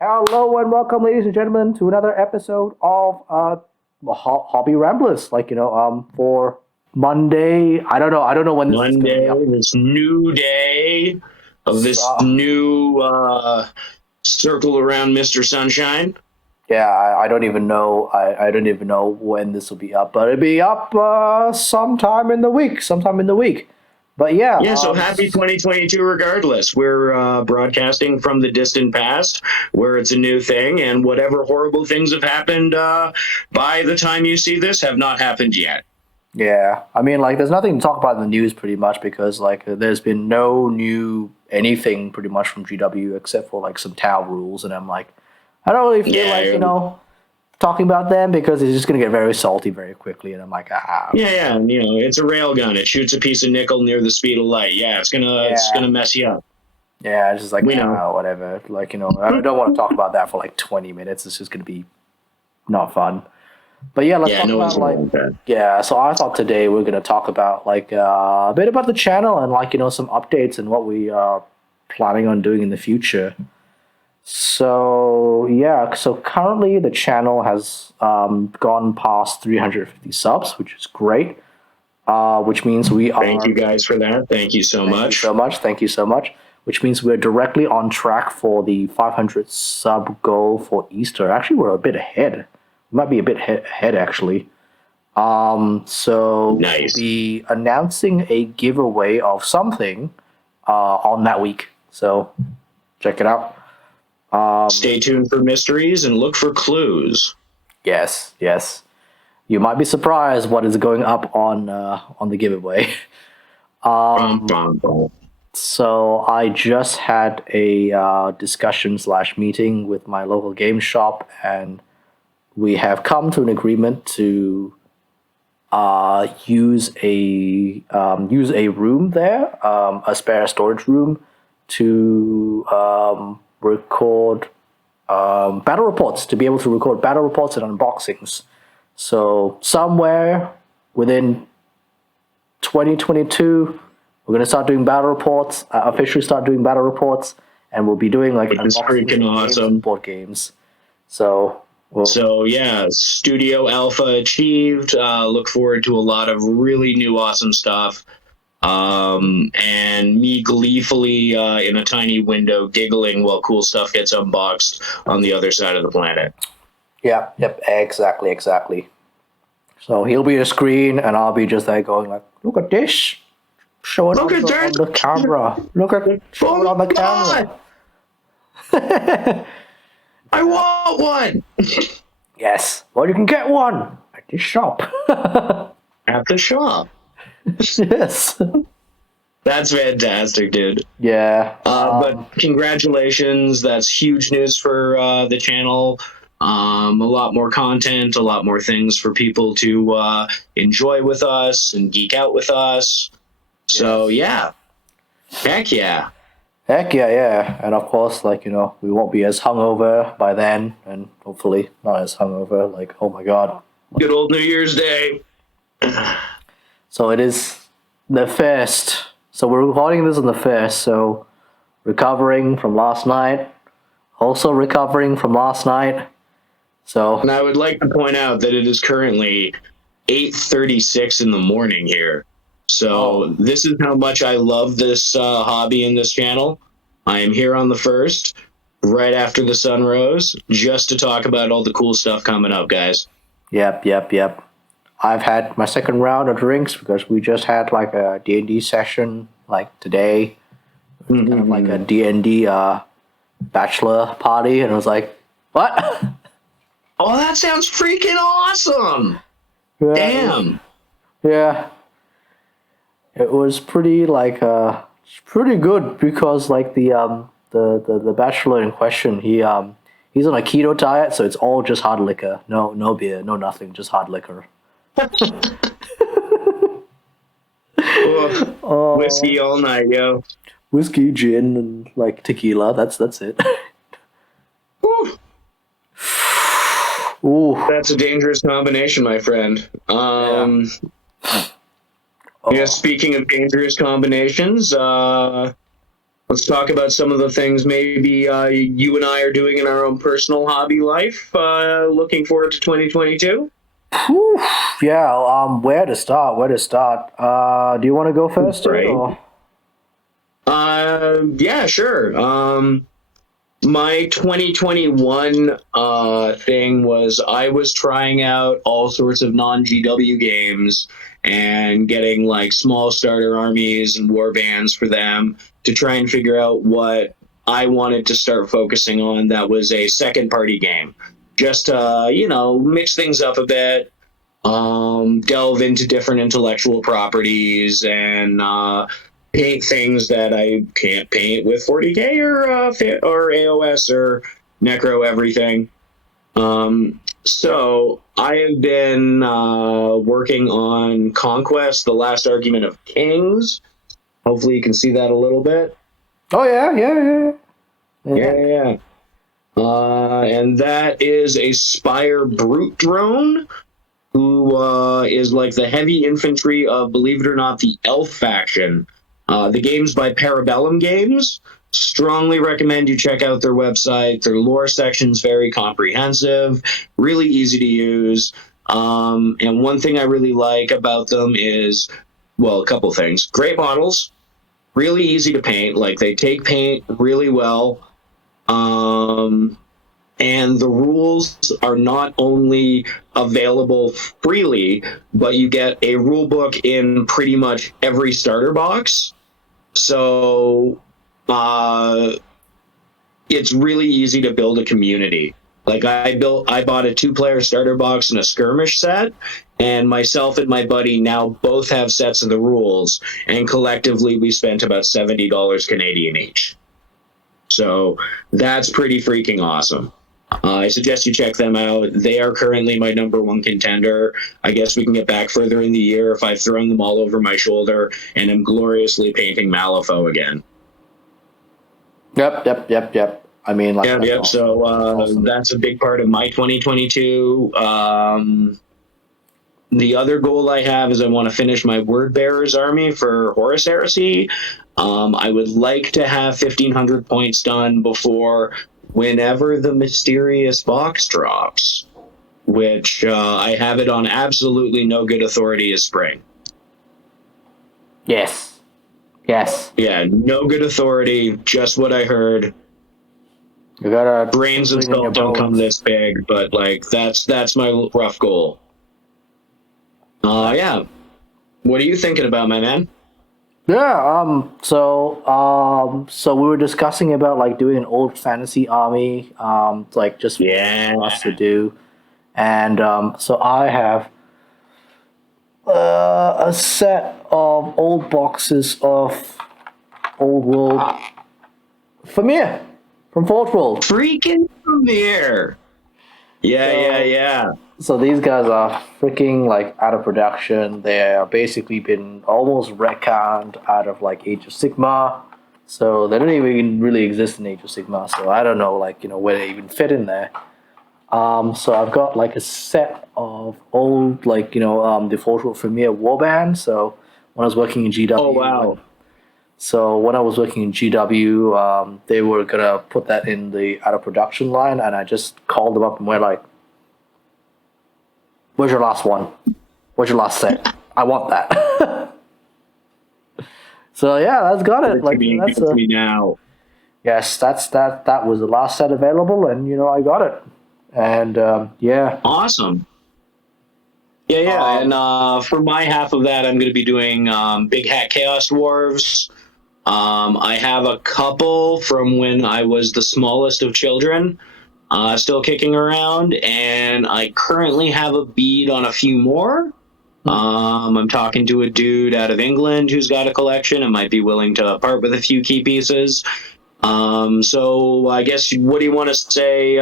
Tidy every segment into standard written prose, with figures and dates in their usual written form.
Hello and welcome, ladies and gentlemen, to another episode of Hobby Ramblers. For Monday, I don't know when this is going to Monday, be up. this new day of this So, new circle around Mr. Sunshine. yeah, I don't even know. I don't even know when this will be up, but it'll be up sometime in the week. Sometime in the week. But yeah, Yeah, so happy 2022 regardless. We're broadcasting from the distant past where it's a new thing, and whatever horrible things have happened by the time you see this have not happened yet. yeah. I mean, like, there's nothing to talk about in the news pretty much because there's been no new anything pretty much from GW except for like some town rules, and I'm like, I don't really feel like Yeah, talking about them because it's just gonna get very salty very quickly, and I'm like, ah, yeah, and it's a rail gun. It shoots a piece of nickel near the speed of light. Yeah, it's yeah, gonna mess you up. yeah. It's just like We know. whatever. I don't want to talk about that for like 20 minutes. It's just gonna be not fun. But yeah, let's Yeah, talk no one's about gonna want that. yeah. So I thought today we're gonna talk about a bit about the channel and some updates and what we are planning on doing in the future. So yeah, so currently the channel has gone past 350 subs, which is great. Which means we are. Thank you guys for that. Thank you so Thank you much. so much. Thank you so much. Which means we're directly on track for the 500 sub goal for Easter. Actually, we're a bit ahead. We might be a bit ahead actually. So Nice. we'll be announcing a giveaway of something on that week. So check it out. Stay tuned for mysteries and look for clues. Yes, yes. You might be surprised what is going up on the giveaway. Bum, bum, bum. So I just had a discussion slash meeting with my local game shop, and we have come to an agreement to use a room there, a spare storage room, to record battle reports, to be able to record battle reports and unboxings. So somewhere within 2022, we're gonna start doing battle reports. Officially start doing battle reports, and we'll be doing like Which is unboxings freaking of games awesome. and board games. So we'll So yeah, Studio Alpha achieved. Look forward to a lot of really new awesome stuff. And me gleefully in a tiny window giggling while cool stuff gets unboxed on the other side of the planet. yeah, yep, exactly. So he'll be a screen, and I'll be just there going like, "Look at this, show it Look on at the, that! on the camera. Look at show it Oh on the my camera." god! I want one Yes, well, you can get one at this shop. at the shop. Yes. That's fantastic, dude. Yeah. But congratulations. That's huge news for the channel. A lot more content, a lot more things for people to enjoy with us and geek out with us. So, yeah. Heck yeah. Heck yeah, yeah. And of course, we won't be as hungover by then, and hopefully not as hungover. Like, oh my god. Good old New Year's Day. So it is the first. So we're recording this on the first, so recovering from last night. Also recovering from last night. So And I would like to point out that it is currently 8:36 in the morning here. So this is how much I love this hobby and this channel. I am here on the first, right after the sun rose, just to talk about all the cool stuff coming up, guys. yep. I've had my second round of drinks because we just had like a D&D session like today. Kind of like a D&D bachelor party, and I was like, what? Oh, that sounds freaking awesome! Damn. Yeah. It was pretty pretty good because like the bachelor in question, he's on a keto diet, so it's all just hard liquor. No beer, no nothing, just hard liquor. Whiskey all night, yo. Whiskey, gin, and like tequila. That's it. Whew. Ooh. That's a dangerous combination, my friend. Yeah, speaking of dangerous combinations, Let's talk about some of the things maybe you and I are doing in our own personal hobby life. Looking forward to 2022. Whew. Yeah, where to start? Where to start? Do you want to go first, dude, Right. or? Yeah, sure. My 2021 thing was I was trying out all sorts of non GW games and getting like small starter armies and war bands for them to try and figure out what I wanted to start focusing on that was a second party game. Just to, mix things up a bit, delve into different intellectual properties, and paint things that I can't paint with 40K or AOS or Necro everything. So I have been working on Conquest: The Last Argument of Kings. Hopefully, you can see that a little bit. Oh yeah. Yeah. And that is a Spire Brute drone who is like the heavy infantry of, believe it or not, the Elf faction. The game's by Parabellum Games. Strongly recommend you check out their website. Their lore section's very comprehensive, really easy to use. And one thing I really like about them is, well, a couple things. Great models, really easy to paint. Like they take paint really well. And the rules are not only available freely, but you get a rule book in pretty much every starter box. So it's really easy to build a community. Like I bought a 2-player starter box and a skirmish set, and myself and my buddy now both have sets of the rules, and collectively we spent about $70 Canadian each. So that's pretty freaking awesome. I suggest you check them out. They are currently my number one contender. I guess we can get back further in the year if I've thrown them all over my shoulder and am gloriously painting Malifaux again. Yep. I mean, like, Yep. awesome. So awesome. that's a big part of my 2022. The other goal I have is I want to finish my Word Bearers army for Horus Heresy. I would like to have 1,500 points done before whenever the mysterious box drops, which I have it on absolutely no good authority as spring. Yes. Yeah, no good authority, just what I heard. You gotta Brains and skull don't come this big, but like that's my rough goal. Yeah. What are you thinking about, my man? Yeah. So we were discussing about like doing an old fantasy army. Like just for us to do, and so I have a set of old boxes of Old World Familiar from Forge World. Freaking Familiar. Yeah. So these guys are freaking like out of production. They're basically been almost retconned out of like Age of Sigmar. So they don't even really exist in Age of Sigmar. So I don't know like where they even fit in there. So I've got like a set of old like the Forge World Premier Warband. So when I was working in GW. Oh wow. So when I was working in GW, they were gonna put that in the out of production line, and I just called them up and went like, "Where's your last one? Where's your last set? I want that." So yeah, that's got it. Like that's me now. Yes, that was the last set available, and I got it, and yeah. Awesome. Yeah, and for my half of that, I'm going to be doing Big Hat Chaos Dwarves. I have a couple from when I was the smallest of children, still kicking around, and I currently have a bead on a few more. I'm talking to a dude out of England who's got a collection and might be willing to part with a few key pieces. So I guess, what do you want to say?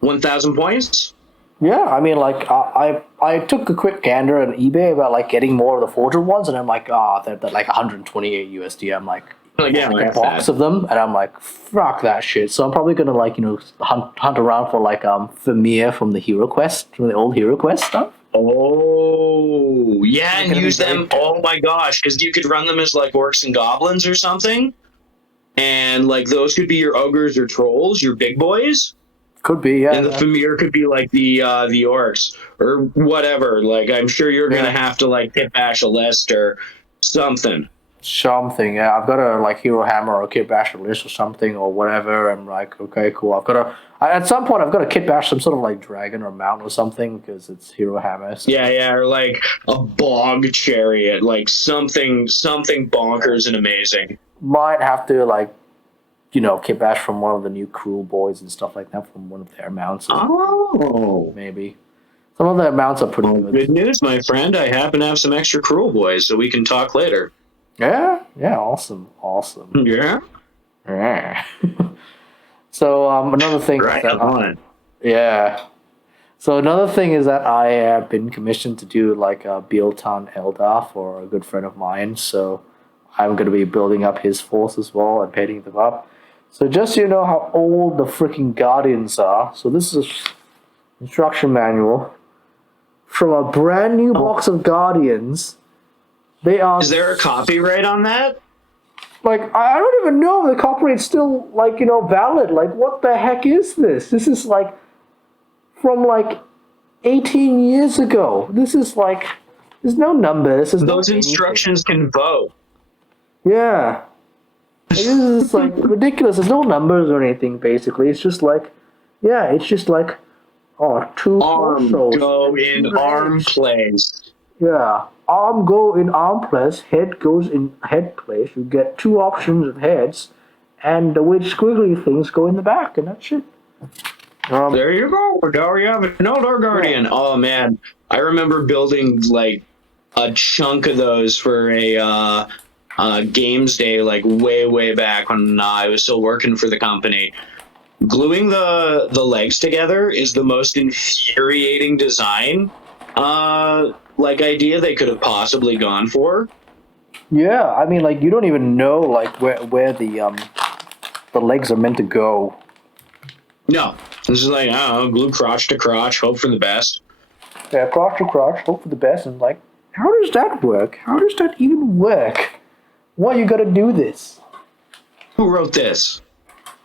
1,000 points? Yeah, I mean, like I took a quick gander on eBay about like getting more of the forged ones, and I'm like, they're like 128 USD. I'm like, yeah, like a box of them, and I'm like, fuck that shit. So I'm probably gonna like hunt around for like Vermeer from the Hero Quest, from the old Hero Quest stuff. Oh yeah, and use them. Oh my gosh, because you could run them as like orcs and goblins or something. and like those could be your ogres or trolls, your big boys. Could be, yeah. And the Famir could be like the orcs or whatever. Like I'm sure you're gonna have to like kit bash a list or something. Something, yeah. I've got a like Hero Hammer or Kit Bash list or something or whatever. I'm like, okay, cool. At some point I've got to Kit Bash some sort of like dragon or mount or something because it's Hero Hammer. So. Yeah, or like a bog chariot, like something bonkers and amazing. Might have to like, Kit Bash from one of the new Cruel Boys and stuff like that from one of their mounts. Oh, maybe. Some of their mounts are pretty good. Good news, my friend. I happen to have some extra Cruel Boys, so we can talk later. Yeah, awesome. Yeah. So another thing right is that on. Yeah. So another thing is that I have been commissioned to do like a Albion Eldar for a good friend of mine. So I'm going to be building up his force as well and painting them up. So just so you know how old the freaking Guardians are. So this is instruction manual from a brand new box of Guardians. They are. Is there a copyright on that? Like, I don't even know if the copyright's still, like, valid. Like, what the heck is this? This is, like, from, like, 18 years ago. This is, like, there's no numbers. Those instructions can vote. Yeah. Like, this is, like, ridiculous. There's no numbers or anything, basically. It's just, like, two arm torsos. Go in arm place. Yeah. Arm go in arm place, head goes in head place. You get two options of heads, and the which squiggly things go in the back, and that's it. There you go. Now you have an Eldar Guardian. Yeah. Oh man, I remember building like a chunk of those for a games day, like way back when I was still working for the company. Gluing the legs together is the most infuriating design. Idea they could have possibly gone for. Yeah, I mean, like you don't even know like where the legs are meant to go. No, this is like I don't know, glue crotch to crotch, hope for the best. Yeah, crotch to crotch, hope for the best, and like, how does that work? How does that even work? Why you gotta do this? Who wrote this?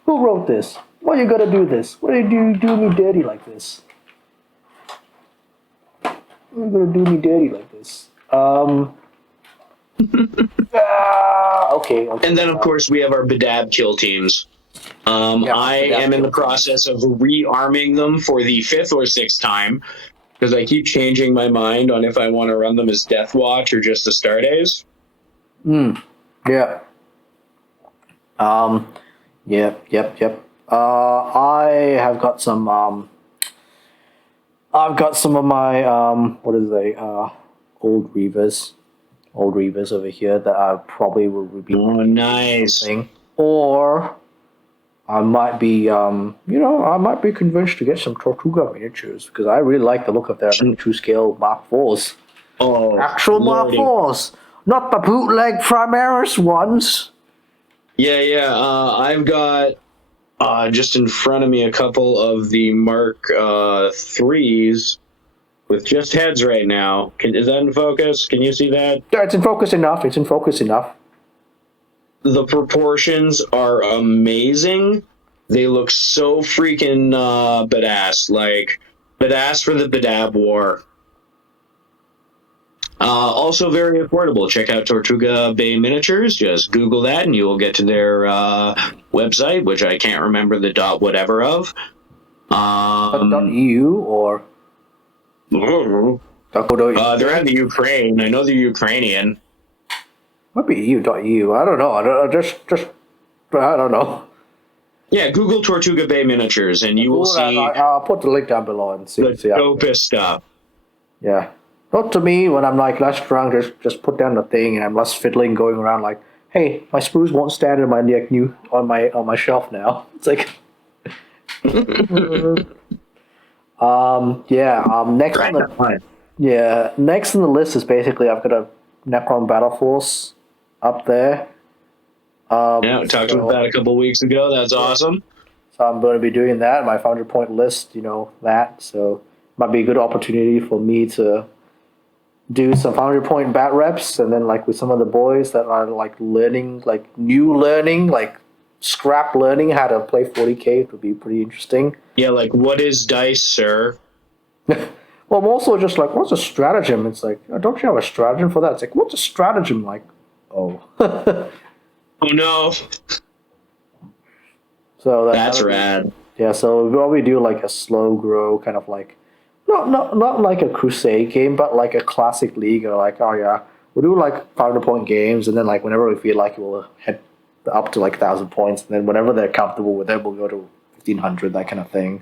Who wrote this? Why you gotta do this? Why do you do me dirty like this? You're gonna do me dirty like this. Okay. And then, of course, we have our Badab kill teams. I am in the process of rearming them for the 5th or 6th time because I keep changing my mind on if I want to run them as Death Watch or just the Stardays. Yeah. Yep. I have got some. I've got some of my old Reavers over here that I probably will be. Oh, nice. Or I might be convinced to get some Tortuga miniatures because I really like the look of their 2 scale Mark IVs. Oh, actual Mark IVs, not the bootleg Primaris ones. Yeah. I've got. Just in front of me, a couple of the Mark 3s with just heads right now. Is that in focus? Can you see that? Yeah, it's in focus enough. The proportions are amazing. They look so freaking badass. Like, badass for the Badab War. Also very affordable. Check out Tortuga Bay Miniatures. Just Google that and you will get to their website, which I can't remember the .whatever of. .eu or? They're in the Ukraine. I know they're Ukrainian. Might be EU.eu. I don't know. I don't know. Yeah, Google Tortuga Bay Miniatures and you will see. I'll put the link down below and see. The dopest stuff. Yeah. Not to me when I'm like less drunk, just put down the thing and I'm less fiddling going around like, hey, my sprues won't stand in my neck new on my shelf now. It's like next on the list is basically I've got a Necron Battle Force up there. We talked about that a couple weeks ago. That's awesome. So I'm going to be doing that. My 500-point list, that. So might be a good opportunity for me to do some 500-point bat reps, and then like with some of the boys that are like learning, like scrap learning how to play 40k would be pretty interesting. Yeah, like what is dice, sir? Well, I'm also just like, what's a stratagem? It's like, oh, don't you have a stratagem for that? It's like, what's a stratagem? Like, oh. Oh no, So that's rad. yeah, so we probably do like a slow grow kind of like not like a crusade game, but like a classic league or like, oh yeah, we'll do like 500 point games and then like whenever we feel like it, we'll head up to like 1,000 points and then whenever they're comfortable with it we'll go to 1,500, that kind of thing.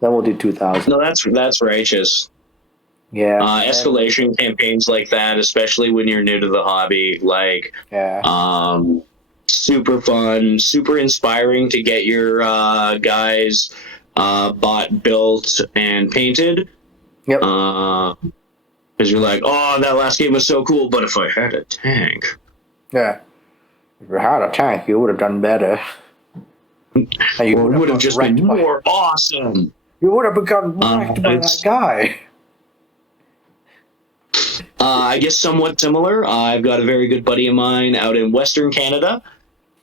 Then we'll do 2,000. No, that's righteous. Yeah. Escalation campaigns like that, especially when you're new to the hobby, like Yeah. super fun, super inspiring to get your guys bought, built, and painted. Yep. Because you're like, oh, that last game was so cool, but if I had a tank. Yeah. If you had a tank, you would have done better. And you Or would have just been more awesome. You would have become wrecked by that guy. I guess somewhat similar. I've got a very good buddy of mine out in Western Canada,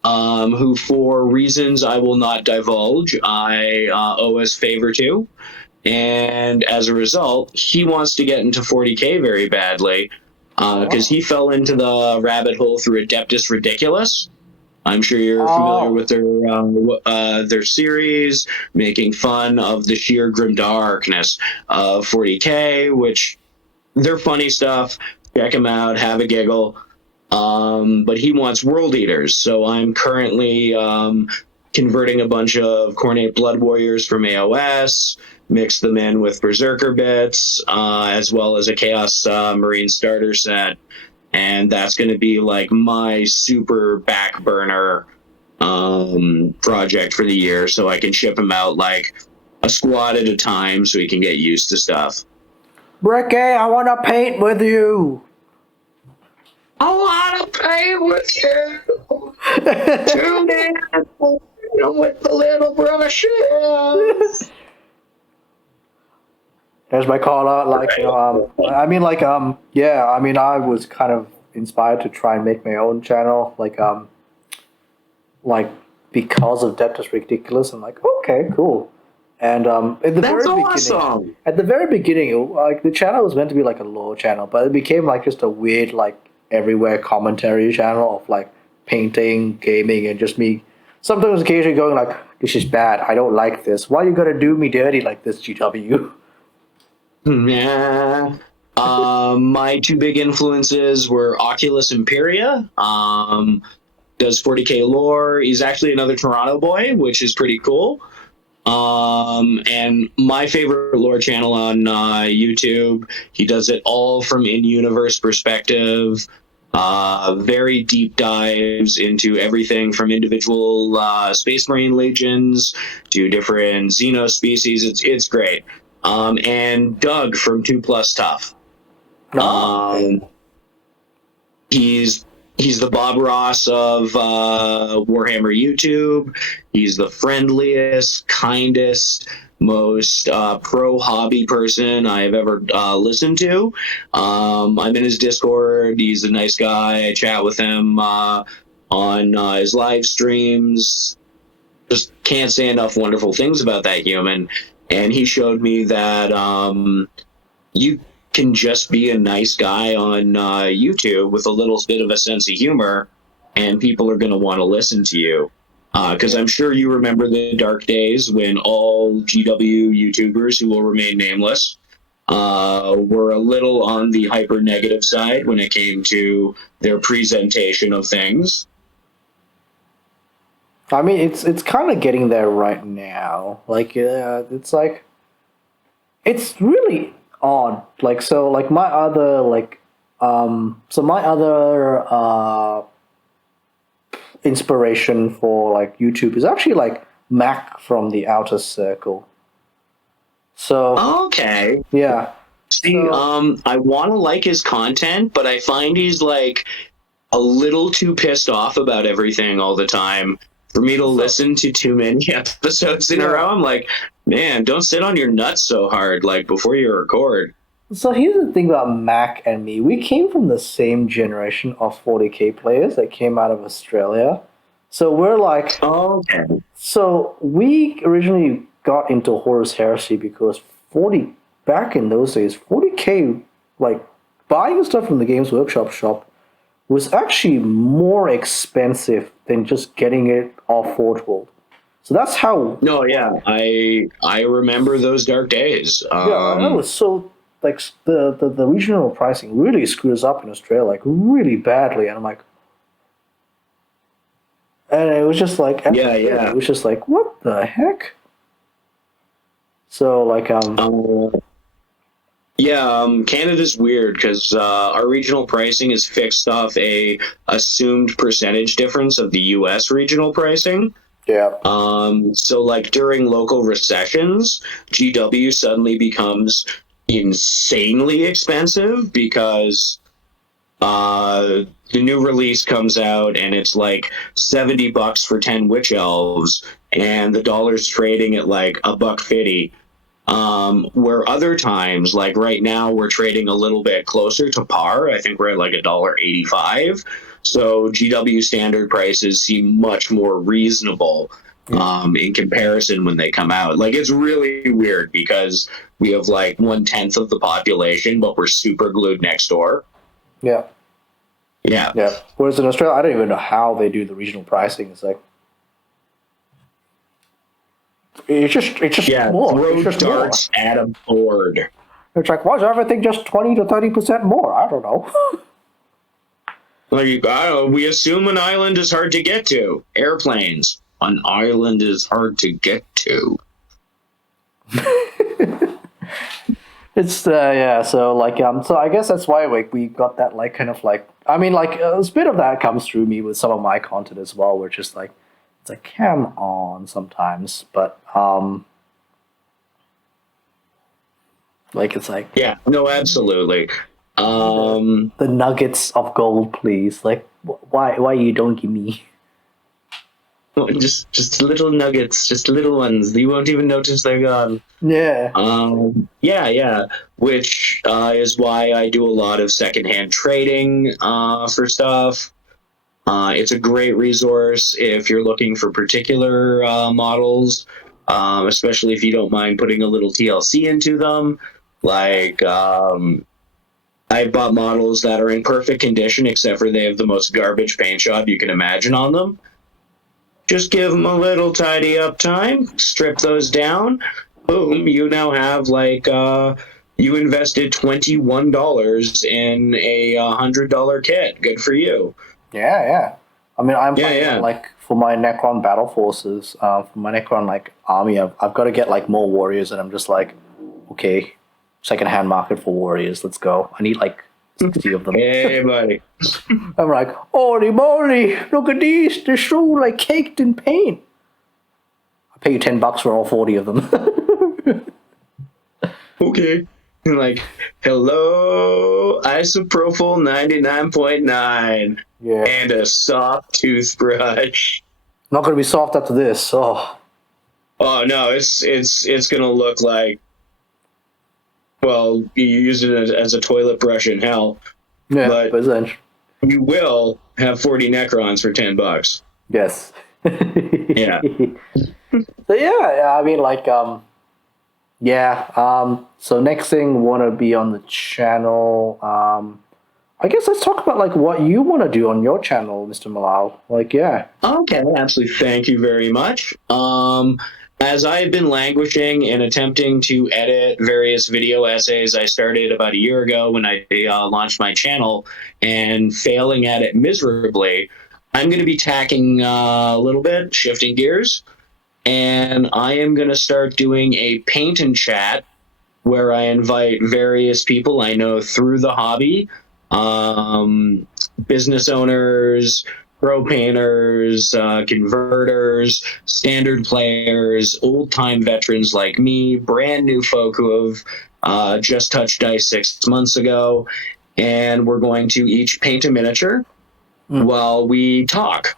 who, for reasons I will not divulge, I owe his favor to. And as a result, he wants to get into 40k very badly because he fell into the rabbit hole through Adeptus Ridiculous. I'm sure you're familiar with their series, making fun of the sheer grimdarkness of 40k, which they're funny stuff. Check them out, have a giggle. But he wants World Eaters, so I'm currently converting a bunch of Cornate Blood Warriors from AOS, mix them in with Berserker bits, as well as a Chaos Marine starter set. And that's going to be like my super back burner project for the year, so I can ship him out like a squad at a time so he can get used to stuff. Bricky, I want to paint with you. I want to paint with you. Tune in with the little brushes. There's my call out. Like, I mean, like, yeah. I mean, I was kind of inspired to try and make my own channel, like because of Deptus Ridiculous. I'm like, okay, cool. And at the very beginning, like the channel was meant to be like a lore channel, but it became like just a weird, like everywhere commentary channel of like painting, gaming, and just me. Sometimes occasionally going like, "This is bad. I don't like this. Why you gotta do me dirty like this, GW?" Yeah. My two big influences were Oculus Imperia. Does 40k lore. He's actually another Toronto boy, which is pretty cool. And my favorite lore channel on YouTube, he does it all from in-universe perspective. Very deep dives into everything from individual Space Marine legions to different Xeno species. It's great. And Doug from 2 Plus Tough. He's the Bob Ross of Warhammer YouTube. He's the friendliest, kindest, most pro hobby person I've ever listened to. I'm in his Discord. He's a nice guy. I chat with him on his live streams. Just can't say enough wonderful things about that human. And he showed me that you can just be a nice guy on YouTube with a little bit of a sense of humor, and people are going to want to listen to you. Because I'm sure you remember the dark days when all GW YouTubers, who will remain nameless, were a little on the hyper negative side when it came to their presentation of things. I mean, it's kind of getting there right now. Like, it's like, it's really odd. Like, so, like my other inspiration for like YouTube is actually like Mac from the Outer Circle. So okay, yeah. See, I want to like his content, but I find he's like a little too pissed off about everything all the time for me to listen to too many episodes in a row. I'm like, man, don't sit on your nuts so hard, like before you record. So here's the thing about Mac and me. We came from the same generation of 40k players that came out of Australia. So we're like, Okay. so we originally got into Horus Heresy because 40 back in those days, 40K, like buying stuff from the Games Workshop shop was actually more expensive than just getting it off Forge World. So that's how. No, yeah, I remember those dark days. Yeah, that was so like the regional pricing really screwed us up in Australia like really badly, and I'm like, and it was just like, Yeah, it yeah. was just like, what the heck? So like Yeah, Canada's weird because our regional pricing is fixed off a assumed percentage difference of the U.S. regional pricing. yeah. So like during local recessions, GW suddenly becomes insanely expensive because the new release comes out and it's like $70 for 10 witch elves, and the dollar's trading at like $1.50. Where other times, like right now, we're trading a little bit closer to par. I think we're at like $1.85. So GW standard prices seem much more reasonable in comparison when they come out. Like it's really weird because we have like 1/10 of the population, but we're super glued next door. Yeah. Yeah. Yeah. Whereas in Australia, I don't even know how they do the regional pricing. It's like it's just Yeah, more. throw It's just more. darts at a board. It's like, why is everything just 20 to 30% more? I don't know. Like, I don't know, we assume an island is hard to get to. Airplanes. An island is hard to get to. It's yeah, so like so I guess that's why like we got that like kind of like I mean like a bit of that comes through me with some of my content as well, which is like it's like come on sometimes, but like it's like Yeah, no, absolutely. the nuggets of gold, please. Like why you don't give me? just little nuggets, just little ones. You won't even notice they're gone. Yeah, Yeah, yeah. Which is why I do a lot of secondhand trading for stuff. It's a great resource if you're looking for particular models, especially if you don't mind putting a little TLC into them. Like, I bought models that are in perfect condition, except for they have the most garbage paint job you can imagine on them. Just give them a little tidy up time, strip those down. Boom, you now have like, you invested $21 in a $100 kit. Good for you. yeah. I mean, I'm Yeah, finding that yeah. like for my Necron battle forces, for my Necron like army, I've got to get like more warriors, and I'm just like, okay, secondhand market for warriors. Let's go. I need like 60 of them. Hey, buddy. I'm like, holy moly! Look at these. They're so like caked in paint. I pay you $10 for all 40 of them. Okay. Like, hello, isopropyl 99.9 Yeah. and a soft toothbrush. Not gonna be soft after this. Oh, Oh no, it's gonna look like, well, you use it as a toilet brush in hell, yeah. but But then, you will have 40 Necrons for $10. yes. Yeah. So yeah. I mean, like, yeah. So next thing, want to be on the channel. I guess let's talk about like what you want to do on your channel, Mr. Malal. Like, yeah. Okay, absolutely. Thank you very much. As I've been languishing and attempting to edit various video essays, I started about a year ago when I launched my channel, and failing at it miserably. I'm going to be tacking a little bit, shifting gears, and I am going to start doing a paint and chat where I invite various people I know through the hobby, business owners, pro painters, converters, standard players, old time veterans like me, brand new folk who have just touched dice 6 months ago. And we're going to each paint a miniature while we talk.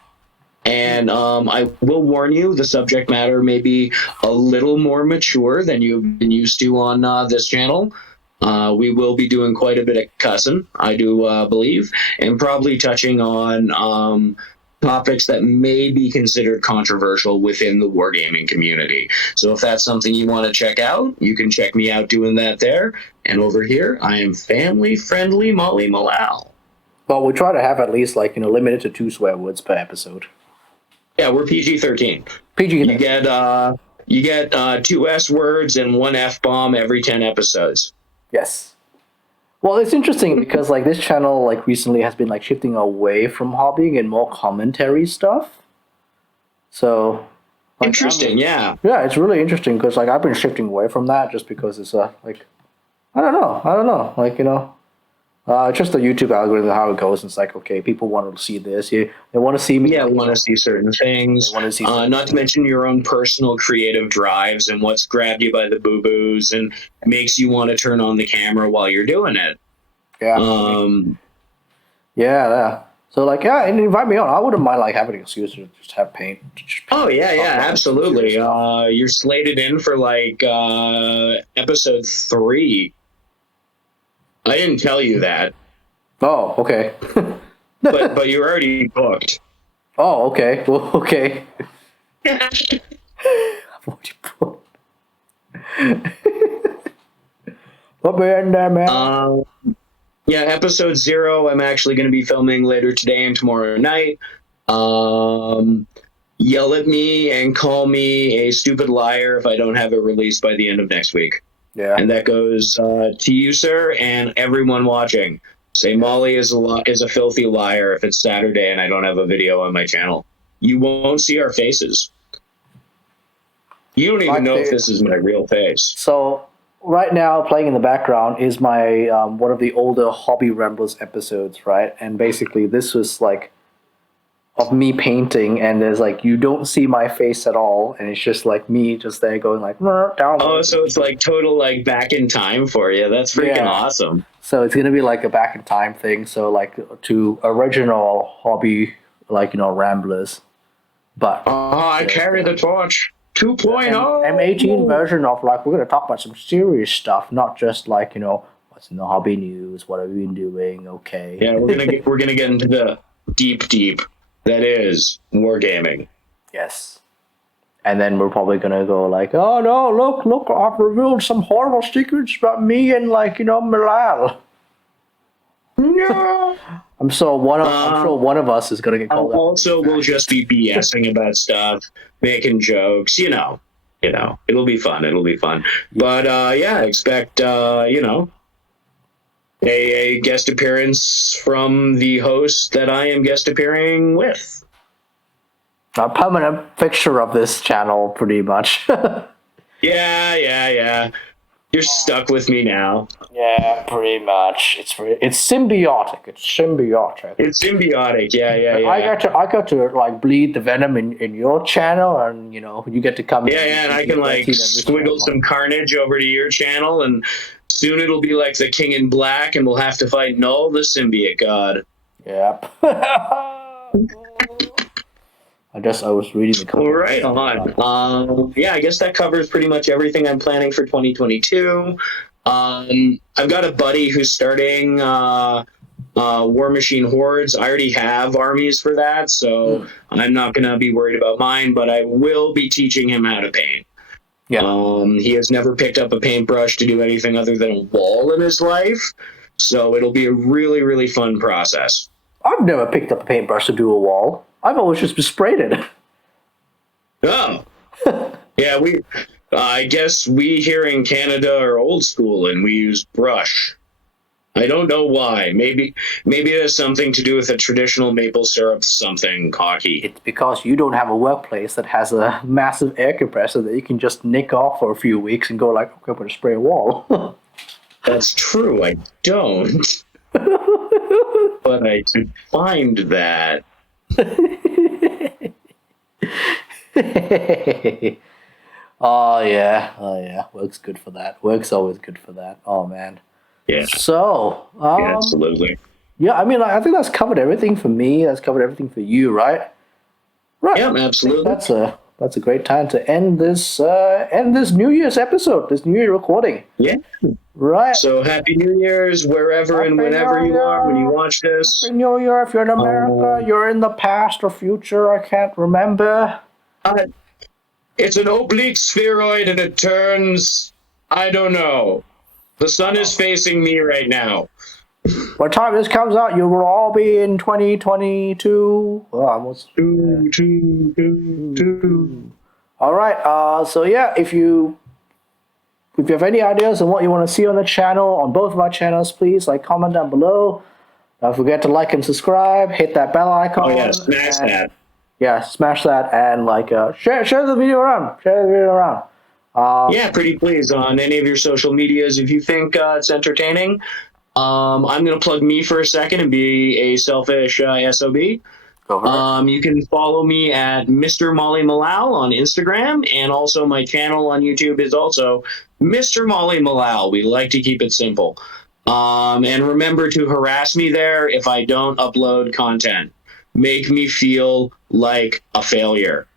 And I will warn you, the subject matter may be a little more mature than you've been used to on this channel. We will be doing quite a bit of cussing, I do believe, and probably touching on topics that may be considered controversial within the wargaming community. So if that's something you want to check out, you can check me out doing that there. And over here, I am family-friendly Molly Malal. Well, we try to have at least limited to 2 swear words per episode. Yeah, we're PG-13. PG-13. You get 2 S words and 1 F-bomb every 10 episodes. Yes. Well, it's interesting because this channel recently has been shifting away from hobbying and more commentary stuff. So interesting, yeah. Yeah, it's really interesting because I've been shifting away from that just because it's I don't know. Just the YouTube algorithm, how it goes. It's okay, people want to see this. They want to see me. Yeah, want to see certain things. Not to mention your own personal creative drives and what's grabbed you by the boo-boos and makes you want to turn on the camera while you're doing it. Yeah. Yeah. So and invite me on. I wouldn't mind having an excuse to just have paint. Oh yeah, absolutely. You're slated in for episode 3. I didn't tell you that. Oh, okay. but you're already booked. Oh, okay. Well, okay. Put me in there, man. Yeah, episode 0, I'm actually going to be filming later today and tomorrow night. Yell at me and call me a stupid liar if I don't have it released by the end of next week. Yeah. And that goes to you, sir, and everyone watching. Say Molly is a filthy liar if it's Saturday and I don't have a video on my channel. You won't see our faces. You don't even know if this is my real face. So right now, playing in the background is my one of the older Hobby Ramblers episodes, right? And basically, this was of me painting, and there's you don't see my face at all, and it's just me just there going down. Oh, so it's total back in time for you. That's freaking awesome. So it's gonna be a back in time thing. So to original Hobby Ramblers, but I carry the torch 2.0 M18 version of we're gonna talk about some serious stuff, not just what's in the hobby news, what have we been doing. Okay. Yeah, we're gonna get into the deep. That is wargaming. Yes. And then we're probably going to go oh no, look, I've revealed some horrible secrets about me and Milal. No. I'm sure one of us is going to get called out. Also, we'll just be BSing about stuff, making jokes, it'll be fun. But expect, a guest appearance from the host that I am guest appearing with. A permanent fixture of this channel, pretty much. Yeah. You're stuck with me now. Yeah, pretty much. It's symbiotic. It's symbiotic. Yeah. I got to bleed the venom in your channel, and you get to come. Yeah, and I can squiggle some carnage over to your channel, and soon it'll be like the King in Black, and we'll have to fight Null, the symbiote god. Yep. I was reading the comments. All right, on. I guess that covers pretty much everything I'm planning for 2022. I've got a buddy who's starting War Machine Hordes. I already have armies for that, so I'm not going to be worried about mine, but I will be teaching him how to paint. Yeah. He has never picked up a paintbrush to do anything other than a wall in his life, so it'll be a really, really fun process. I've never picked up a paintbrush to do a wall. I've always just sprayed it. Oh. Yeah, I guess we here in Canada are old school and we use brush. I don't know why. Maybe it has something to do with a traditional maple syrup something cocky. It's because you don't have a workplace that has a massive air compressor that you can just nick off for a few weeks and go okay, I'm going to spray a wall. That's true, I don't. But I could find that. Oh yeah. Work's good for that. Work's always good for that. Oh man. Yeah. So. Yeah, absolutely. Yeah, I mean, I think that's covered everything for me. That's covered everything for you, right? Right. Yeah, absolutely. That's a great time to end this New Year's episode, this New Year recording. Yeah. Right. So Happy New Year's wherever and Happy whenever New you are when you Year. watch this. Happy New Year. If you're in America, you're in the past or future. I can't remember. Uh, it's an oblique spheroid and it turns. I don't know. The sun is facing me right now. By the time this comes out, you will all be in 2022. Oh, almost. All right. So yeah, if you have any ideas on what you want to see on the channel, on both of our channels, please comment down below. Don't forget to like and subscribe. Hit that bell icon. Oh yeah, smash that. Yeah, smash that and share the video around. Share the video around. Yeah, pretty please on any of your social medias if you think it's entertaining. I'm going to plug me for a second and be a selfish SOB. You can follow me at Mr. Molly Malal on Instagram, and also my channel on YouTube is also Mr. Molly Malal. We like to keep it simple. And remember to harass me there if I don't upload content. Make me feel like a failure.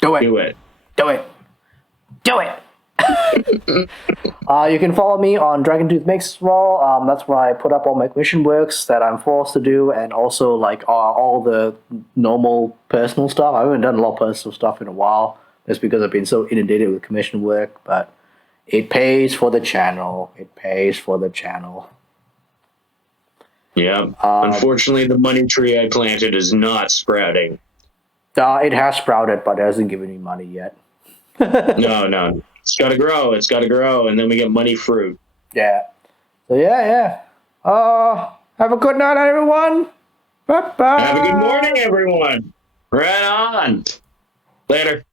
Do it. Do it. Do it. Do it. You can follow me on Dragon Tooth Makes Small. That's where I put up all my commission works that I'm forced to do, and also all the normal personal stuff. I haven't done a lot of personal stuff in a while, just because I've been so inundated with commission work. But it pays for the channel. It pays for the channel. Yeah. Unfortunately, the money tree I planted is not sprouting. It has sprouted, but it hasn't given me money yet. No. It's got to grow. It's got to grow, and then we get money fruit. Yeah. So yeah. Have a good night, everyone. Bye-bye. Have a good morning, everyone. Right on. Later.